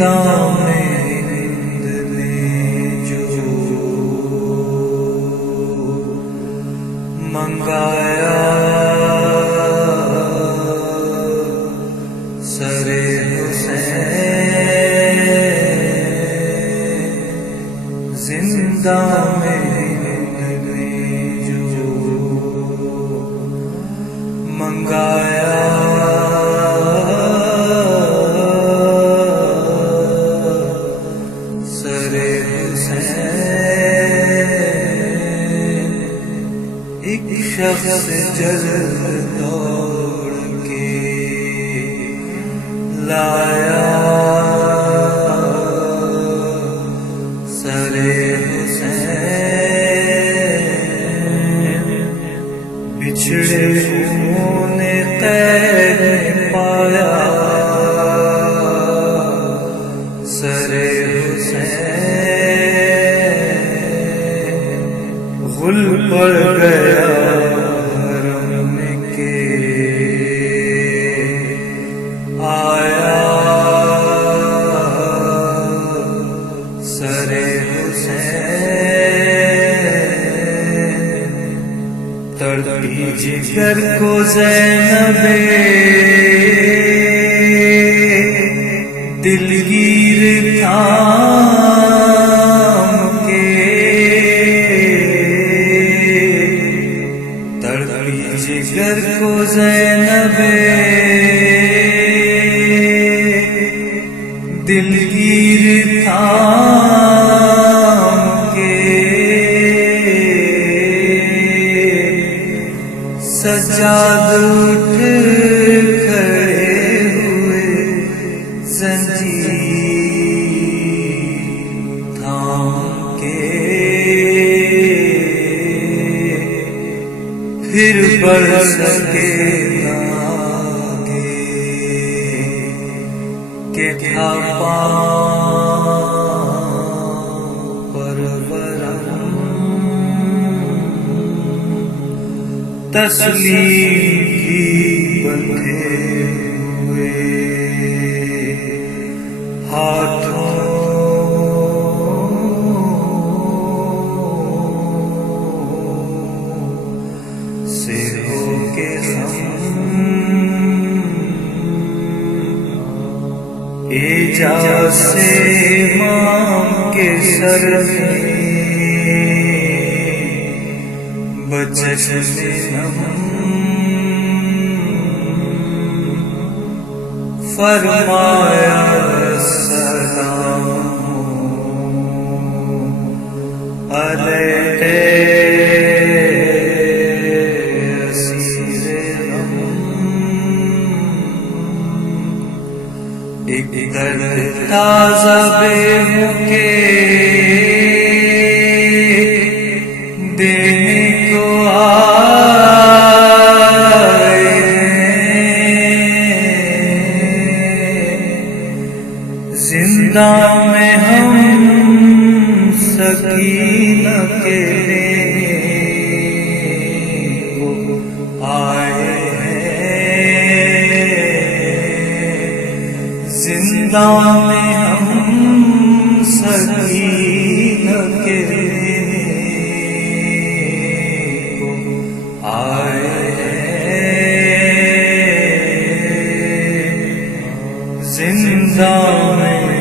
زندہ میں ہند نے جو منگایا سر حسین، زندہ میں ہند نے جو منگایا سر حسین، ایک شخص جلد دوڑ کے لایا سر حسین، بچھڑے خون قید میں پایا سر حسین، غل پڑ گیا حرم کے آیا سر حسین، تڑپی جگر کو زینب دلگیر تھام کے، تڑپی جگر کو زینب دلگیر تھام کے، سجاد اٹھ کھڑے ہوئے زنجیر تھام کے، پھر بڑھ سکے نہ آگے کہ تھا پاؤں پر ورم، تسلیم بھی بندھے ہوئے ہاتھوں سے ہو کے اعجاز سے امام کے سر میں بچش فرمایا السلام علیہ اسیر غم، ایک درد تازہ بے کے دینے کو آئے ہیں، زندہ میں ہم سکینہ کے لینے کو آئے ہیں، زندہ میں ہم سکینہ کے لینے آئے ہیں، زندہ میں